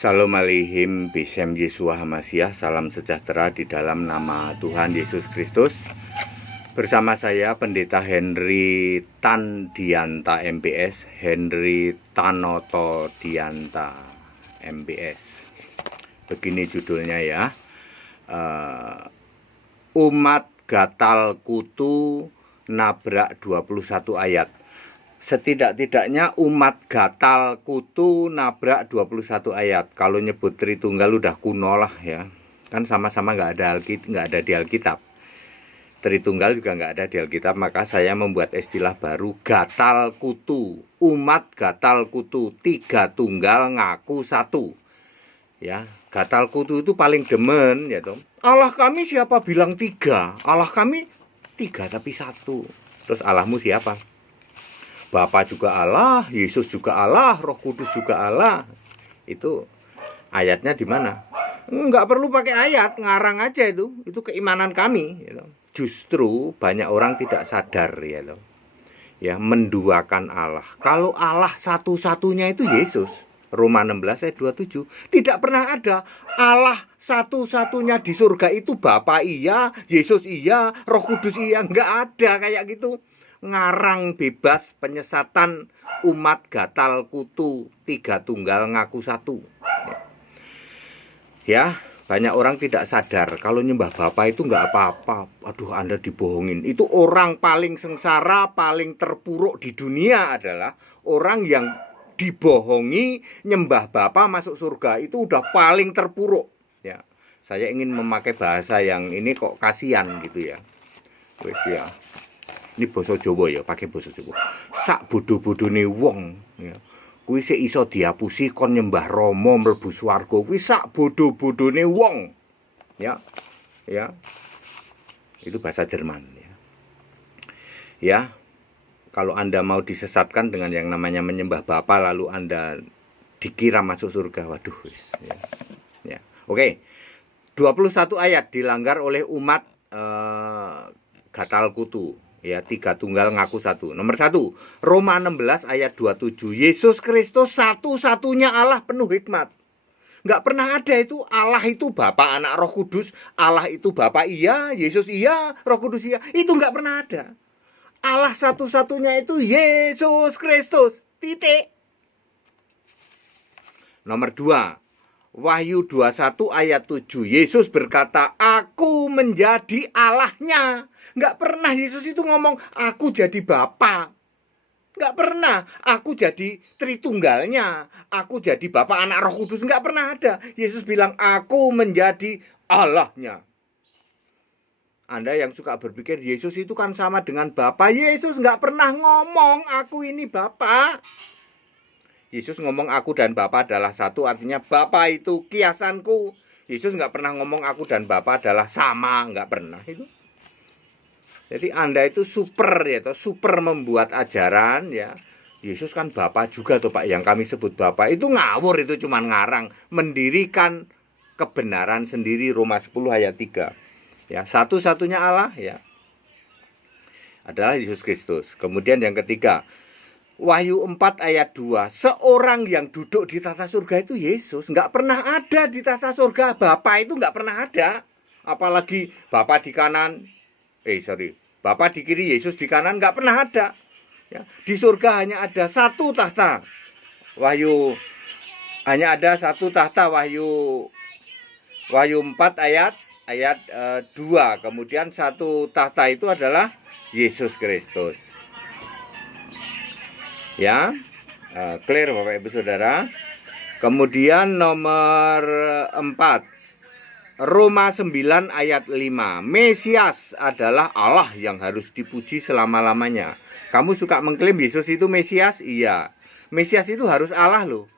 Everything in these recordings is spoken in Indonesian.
Shalom Aleichem, Beshem Yeshua HaMashiach, salam sejahtera di dalam nama Tuhan Yesus Kristus. Bersama saya Pendeta Henry Tandianta MPS, Henry Tanoto Dianta MPS. Begini judulnya ya, umat gatal kutu nabrak 21 ayat. Setidak-tidaknya umat gatal kutu nabrak 21 ayat. Kalau nyebut Tritunggal udah kuno lah ya. Kan sama-sama nggak ada di Alkitab. Tritunggal juga nggak ada di Alkitab. Maka saya membuat istilah baru, gatal kutu. Umat gatal kutu, tiga tunggal ngaku satu. Ya, gatal kutu itu paling demen ya toh. Allah kami siapa bilang tiga? Allah kami tiga tapi satu. Terus Allahmu siapa? Bapa juga Allah, Yesus juga Allah, Roh Kudus juga Allah. Itu ayatnya di mana? Nggak perlu pakai ayat, ngarang aja itu. Itu keimanan kami. Gitu. Justru banyak orang tidak sadar ya, ya menduakan Allah. Kalau Allah satu-satunya itu Yesus. Roma 16 ayat 27. Tidak pernah ada Allah satu-satunya di surga itu Bapa iya, Yesus iya, Roh Kudus iya. Nggak ada kayak gitu. Ngarang bebas penyesatan umat gatal kutu, tiga tunggal ngaku satu. Ya, banyak orang tidak sadar kalau nyembah Bapa itu nggak apa-apa. Aduh, Anda dibohongin. Itu orang paling sengsara, paling terpuruk di dunia adalah orang yang dibohongi nyembah Bapa masuk surga. Itu udah paling terpuruk. Ya, saya ingin memakai bahasa yang ini kok kasihan gitu ya. Wes ya. Ini basa Jawa ya, pakai basa Jawa. Sak bodoh-bodone wong ya. Kuwi sik iso diapusi kon nyembah Rama mlebu swarga. Kuwi sak bodoh-bodone wong. Ya. Ya. Itu bahasa Jerman ya. Ya. Kalau Anda mau disesatkan dengan yang namanya menyembah Bapa lalu Anda dikira masuk surga, waduh ya. Ya. Oke. 21 ayat dilanggar oleh umat gatal kutu. Ya, tiga tunggal ngaku satu. Nomor 1, Roma 16 ayat 27. Yesus Kristus satu-satunya Allah penuh hikmat. Nggak pernah ada itu Allah itu Bapa, Anak, Roh Kudus. Allah itu Bapa iya, Yesus iya, Roh Kudus iya. Itu nggak pernah ada. Allah satu-satunya itu Yesus Kristus. Titik. Nomor 2, Wahyu 21 ayat 7. Yesus berkata, aku menjadi Allahnya. Nggak pernah Yesus itu ngomong, aku jadi Bapa. Nggak pernah, aku jadi Tritunggalnya. Aku jadi Bapa, Anak, Roh Kudus. Nggak pernah ada. Yesus bilang, aku menjadi Allahnya. Anda yang suka berpikir Yesus itu kan sama dengan Bapa. Yesus nggak pernah ngomong, aku ini Bapa. Yesus ngomong aku dan Bapa adalah satu, artinya Bapa itu kiasanku. Yesus nggak pernah ngomong aku dan Bapa adalah sama, nggak pernah itu. Jadi Anda itu super ya, super membuat ajaran ya. Yesus kan Bapa juga tuh Pak, yang kami sebut Bapa itu ngawur, itu cuma ngarang, mendirikan kebenaran sendiri. Roma 10 ayat 3. Ya, satu-satunya Allah ya adalah Yesus Kristus. Kemudian yang ketiga, Wahyu 4 ayat 2. Seorang yang duduk di tata surga itu Yesus. Nggak pernah ada di tata surga Bapa itu, nggak pernah ada. Apalagi Bapa di kanan, Bapa di kiri, Yesus di kanan, nggak pernah ada. Ya, di surga hanya ada satu tahta. Wahyu hanya ada satu tahta. Wahyu 4 ayat 2. Kemudian satu tahta itu adalah Yesus Kristus. Ya, clear Bapak Ibu Saudara. Kemudian nomor 4, Roma 9 ayat 5. Mesias adalah Allah yang harus dipuji selama-lamanya. Kamu suka mengklaim Yesus itu Mesias? Iya. Mesias itu harus Allah loh.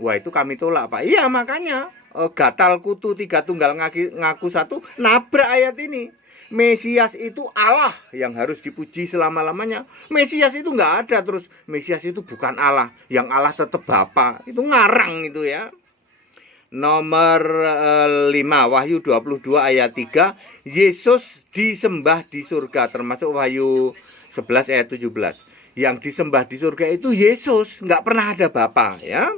Wah, itu kami tolak Pak. Iya, makanya gatal kutu tiga tunggal ngaku satu nabrak ayat ini. Mesias itu Allah yang harus dipuji selama-lamanya. Mesias itu nggak ada, terus Mesias itu bukan Allah, yang Allah tetap Bapa. Itu ngarang itu ya. Nomor 5, Wahyu 22 ayat 3. Yesus disembah di surga, termasuk Wahyu 11 ayat 17. Yang disembah di surga itu Yesus, nggak pernah ada Bapa ya.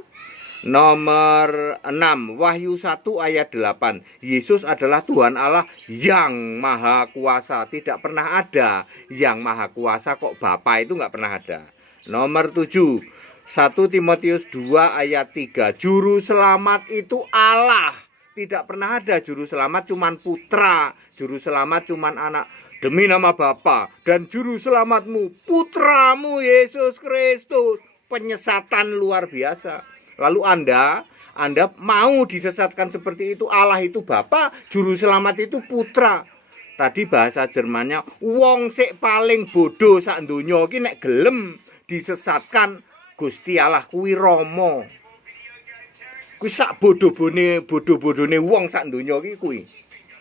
Nomor 6, Wahyu 1 ayat 8. Yesus adalah Tuhan Allah yang maha kuasa. Tidak pernah ada yang maha kuasa kok Bapa itu nggak pernah ada. Nomor 7, 1 Timotius 2 ayat 3. Juru selamat itu Allah. Tidak pernah ada juru selamat cuman putra. Juru selamat cuman anak. Demi nama Bapa dan juru selamatmu, putramu Yesus Kristus. Penyesatan luar biasa. Lalu Anda mau disesatkan seperti itu. Allah itu Bapa, juru selamat itu putra. Tadi bahasa Jermannya, wong sik paling bodoh sak donya iki nek gelem disesatkan Gusti Allah kuwi Rama. Kuwi sak bodoh-bodone wong sak donya iki kuwi.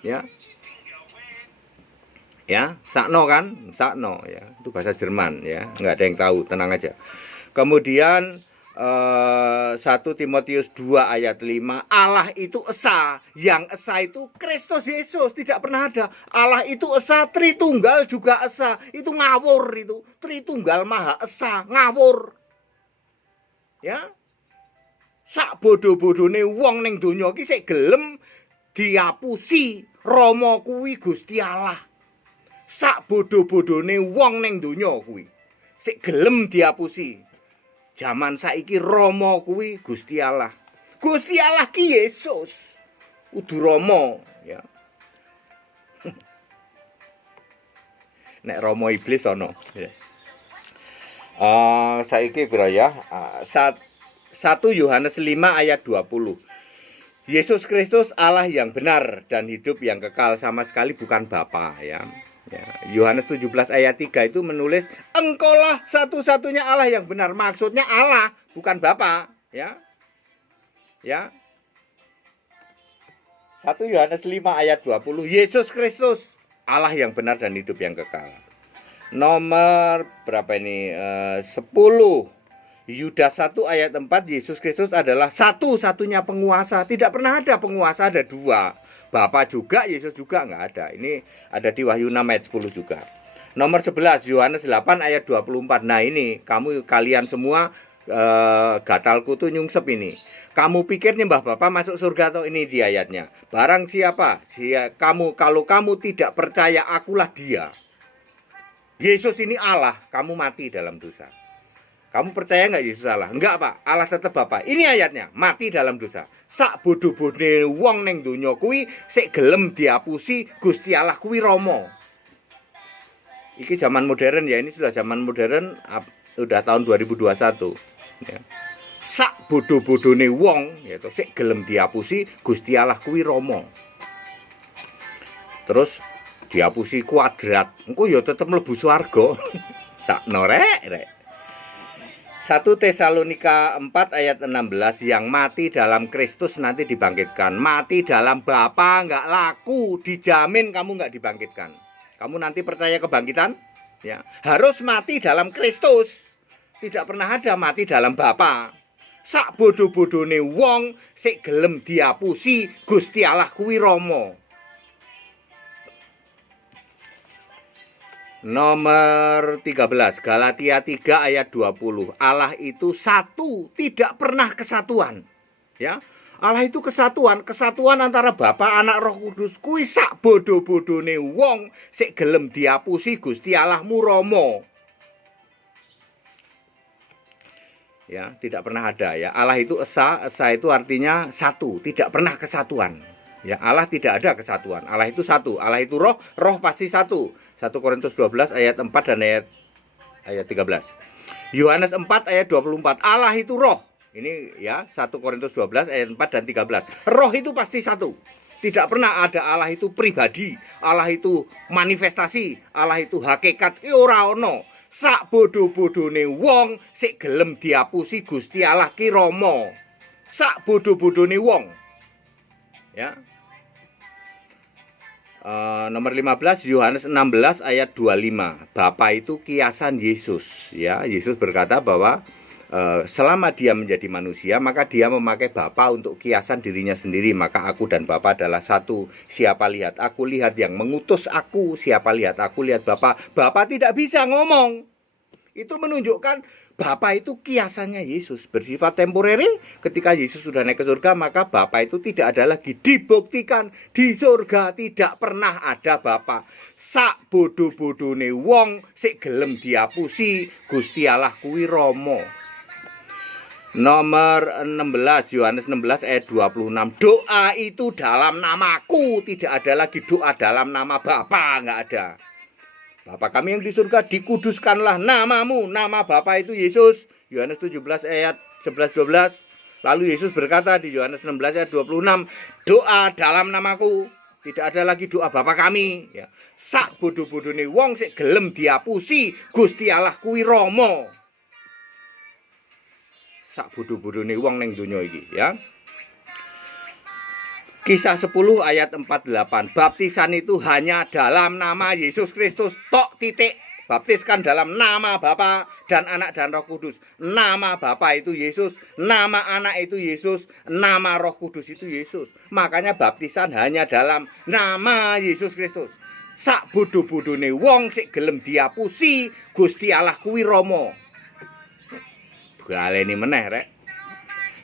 Ya. Ya, sakno kan? Sakno ya. Itu bahasa Jerman ya. Enggak ada yang tahu, tenang aja. Kemudian 1 Timotius 2 ayat 5. Allah itu esa. Yang esa itu Kristus Yesus. Tidak pernah ada. Allah itu esa, Tritunggal juga esa. Itu ngawur itu. Tritunggal maha esa, ngawur. Ya. Sak bodoh-bodone wong ning donya iki sik gelem diapusi Rama kuwi Gusti Allah. Sak bodoh-bodone wong ning donya kuwi sik gelem diapusi. Zaman saiki Rama kuwi Gusti Allah. Gusti Allah ki Yesus. Udu Rama ya. Nek Rama iblis ana ya. Saiki pira ya? 1 Yohanes 5 ayat 20. Yesus Kristus Allah yang benar dan hidup yang kekal, sama sekali bukan Bapa ya. Ya, Yohanes 17 ayat 3 itu menulis engkaulah satu-satunya Allah yang benar. Maksudnya Allah, bukan Bapa, ya. Ya. 1 Yohanes 5 ayat 20. Yesus Kristus Allah yang benar dan hidup yang kekal. Nomor berapa ini? 10. Yudas 1 ayat 4. Yesus Kristus adalah satu-satunya penguasa. Tidak pernah ada penguasa, ada dua. Bapa juga, Yesus juga, nggak ada. Ini ada di Wahyu 6 ayat 10 juga. Nomor 11, Yohanes 8 ayat 24. Nah ini, kalian semua gatalku tuh nyungsep ini. Kamu pikir nyembah Bapa masuk surga atau ini di ayatnya. Barang siapa, kalau kamu tidak percaya akulah dia. Yesus ini Allah, kamu mati dalam dosa. Kamu percaya nggak Yesus Allah? Enggak Pak, Allah tetap Bapa. Ini ayatnya, mati dalam dosa. Sak bodoh-bodoh wong ning donya kuwi sik gelem diapusi Gusti Allah kuwi Rama. Iki zaman modern ya, ini sudah zaman modern, udah tahun 2021 ya. Sak bodoh-bodohne wong yaitu sik gelem diapusi Gusti Allah kuwi Rama. Terus diapusi kuadrat, engko ya tetep mlebu swarga. Sakno rek. 1 Tesalonika 4 ayat 16. Yang mati dalam Kristus nanti dibangkitkan. Mati dalam Bapa nggak laku, dijamin kamu nggak dibangkitkan. Kamu nanti percaya kebangkitan? Ya, harus mati dalam Kristus. Tidak pernah ada mati dalam Bapa. Sak bodoh-bodohne wong sik gelem diapusi Gusti Allah kuwi Rama. Nomor 13, Galatia 3 ayat 20. Allah itu satu, tidak pernah kesatuan. Ya. Allah itu kesatuan antara Bapa, Anak, Roh Kudus. Kuwi sak bodoh-bodohne wong sik gelem diapusi Gusti Allahmu Rama. Ya, tidak pernah ada ya. Allah itu esa itu artinya satu, tidak pernah kesatuan. Ya, Allah tidak ada kesatuan. Allah itu satu. Allah itu roh, roh pasti satu. 1 Korintus 12 ayat 4 dan ayat 13. Yohanes 4 ayat 24. Allah itu roh. Ini ya 1 Korintus 12 ayat 4 dan 13. Roh itu pasti satu. Tidak pernah ada Allah itu pribadi, Allah itu manifestasi, Allah itu hakikat. Ora ono. Sak bodoh-bodohne wong sik gelem diapusi Gusti Allah ki Rama. Sak bodoh-bodohne wong. Ya. Nomor 15, Yohanes 16 ayat 25. Bapa itu kiasan Yesus ya. Yesus berkata bahwa selama dia menjadi manusia, maka dia memakai Bapa untuk kiasan dirinya sendiri. Maka aku dan Bapa adalah satu. Siapa lihat aku, lihat yang mengutus aku. Siapa lihat aku, lihat Bapa. Bapa tidak bisa ngomong. Itu menunjukkan Bapa itu kiasannya Yesus, bersifat temporary. Ketika Yesus sudah naik ke surga, maka Bapa itu tidak ada lagi. Dibuktikan di surga tidak pernah ada Bapa. Sak bodoh-bodone wong sik gelem diapusi Gusti Allah kuwi Rama. Nomor 16, Yohanes 16 ayat 26. Doa itu dalam namaku, tidak ada lagi doa dalam nama Bapa, enggak ada. Bapa kami yang di surga, dikuduskanlah namamu. Nama Bapa itu Yesus. Yohanes 17 ayat 11-12. Lalu Yesus berkata di Yohanes 16 ayat 26, doa dalam namaku. Tidak ada lagi doa Bapa kami. Ya. Sak bodoh-bodohne wong sik gelem diapusi Gusti Allah kuwi Rama. Sak bodoh-bodohne wong ning donya iki, ya. Kisah 10 ayat 48. Baptisan itu hanya dalam nama Yesus Kristus tok titik. Baptiskan dalam nama Bapa dan Anak dan Roh Kudus. Nama Bapa itu Yesus, nama Anak itu Yesus, nama Roh Kudus itu Yesus. Makanya baptisan hanya dalam nama Yesus Kristus. Sak bodoh-bodohne wong sik gelem diapusi Gusti Allah kuwi Rama. Baleni meneh rek.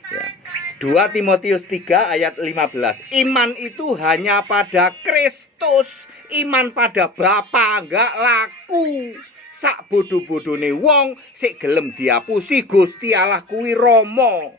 Ya. 2 Timotius 3 ayat 15. Iman itu hanya pada Kristus. Iman pada Bapa enggak laku. Sak bodoh-bodohne wong sik gelem diapusi Gusti Allah kuwi Rama.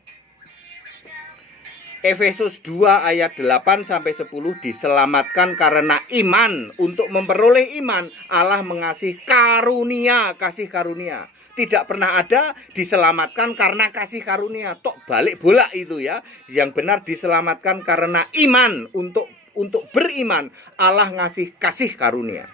Efesus 2 ayat 8 sampai 10 diselamatkan karena iman. Untuk memperoleh iman, Allah mengasihi karunia, kasih karunia. Tidak pernah ada diselamatkan karena kasih karunia. Tok balik bolak itu ya. Yang benar diselamatkan karena iman. Untuk beriman Allah ngasih kasih karunia.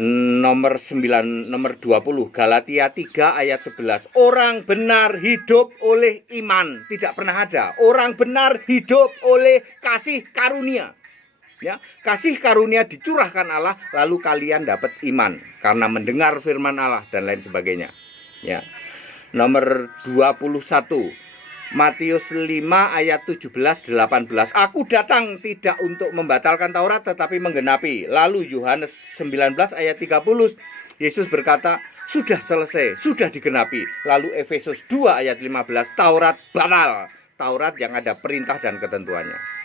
Nomor 20 Galatia 3 ayat 11. Orang benar hidup oleh iman. Tidak pernah ada. Orang benar hidup oleh kasih karunia. Ya, kasih karunia dicurahkan Allah, lalu kalian dapat iman karena mendengar firman Allah dan lain sebagainya. Ya. Nomor 21 Matius 5 ayat 17-18. Aku datang tidak untuk membatalkan Taurat tetapi menggenapi. Lalu Yohanes 19 ayat 30 Yesus berkata, sudah selesai, sudah digenapi. Lalu Efesus 2 ayat 15 Taurat batal. Taurat yang ada perintah dan ketentuannya.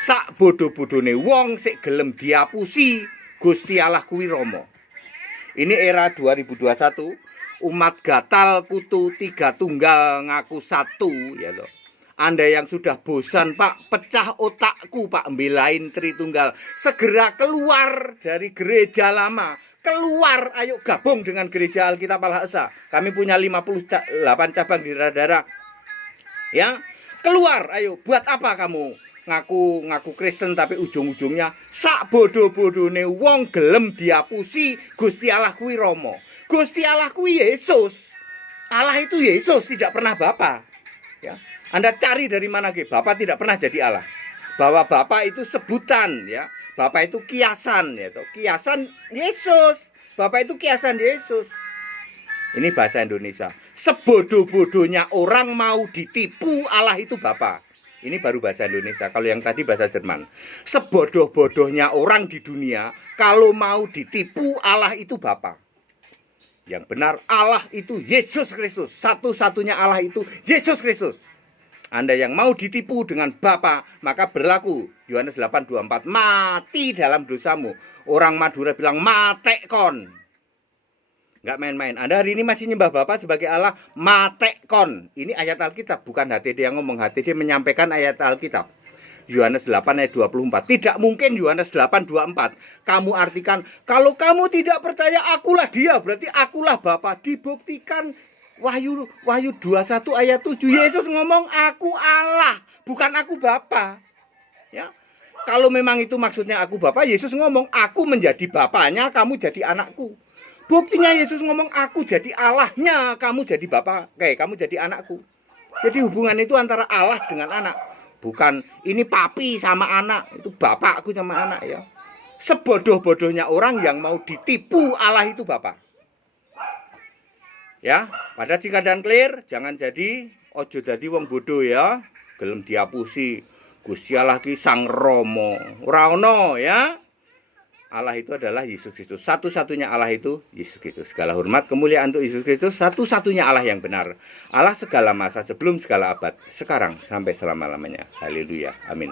Sak bodoh-bodohne wong sik gelem diapusi Gusti Allah kuwi Rama. Ini era 2021, umat gatal kutu tiga tunggal ngaku satu ya loh. Anda yang sudah bosan Pak, pecah otakku Pak, belain Tritunggal, segera keluar dari gereja lama. Keluar, ayo gabung dengan gereja Alkitab Al-Aqsa. Kami punya 58 cabang di daerah-daerah. Ya, keluar, ayo. Buat apa kamu? Ngaku Kristen tapi ujung-ujungnya sak bodoh-bodohne wong gelem diapusi Gusti Allah kuwi Rama. Gusti Allah kuwi Yesus. Allah itu Yesus, tidak pernah Bapa. Ya. Anda cari dari mana ke? Bapa tidak pernah jadi Allah. Bahwa Bapa itu sebutan ya. Bapa itu kiasan ya, kiasan Yesus. Bapa itu kiasan Yesus. Ini bahasa Indonesia. Sebodoh-bodohnya orang mau ditipu Allah itu Bapa. Ini baru bahasa Indonesia. Kalau yang tadi bahasa Jerman. Sebodoh-bodohnya orang di dunia kalau mau ditipu Allah itu Bapa. Yang benar Allah itu Yesus Kristus. Satu-satunya Allah itu Yesus Kristus. Anda yang mau ditipu dengan Bapa, maka berlaku Yohanes 8:24, mati dalam dosamu. Orang Madura bilang matekon. Enggak main-main. Anda hari ini masih nyembah Bapa sebagai Allah, matekon. Ini ayat Alkitab, bukan HTD yang ngomong. HTD menyampaikan ayat Alkitab. Yohanes 8 ayat 24. Tidak mungkin Yohanes 8:24 kamu artikan, kalau kamu tidak percaya akulah dia, berarti akulah Bapa. Dibuktikan Wahyu 21 ayat 7. Yesus ngomong aku Allah, bukan aku Bapa. Ya. Kalau memang itu maksudnya aku Bapa, Yesus ngomong aku menjadi bapaknya, kamu jadi anakku. Buktinya Yesus ngomong aku jadi Allahnya, kamu jadi Bapa, kamu jadi anakku. Jadi hubungan itu antara Allah dengan anak. Bukan ini papi sama anak, itu bapakku sama anak ya. Sebodoh-bodohnya orang yang mau ditipu Allah itu Bapa. Ya, pada jika dan clear, jangan jadi ojo dadi wong bodoh ya. Gelem diapusi Gusti Allah ki Sang Rama. Ora ono ya. Allah itu adalah Yesus Kristus. Satu-satunya Allah itu Yesus Kristus. Segala hormat, kemuliaan untuk Yesus Kristus. Satu-satunya Allah yang benar. Allah segala masa, sebelum segala abad, sekarang sampai selama-lamanya. Haleluya. Amin.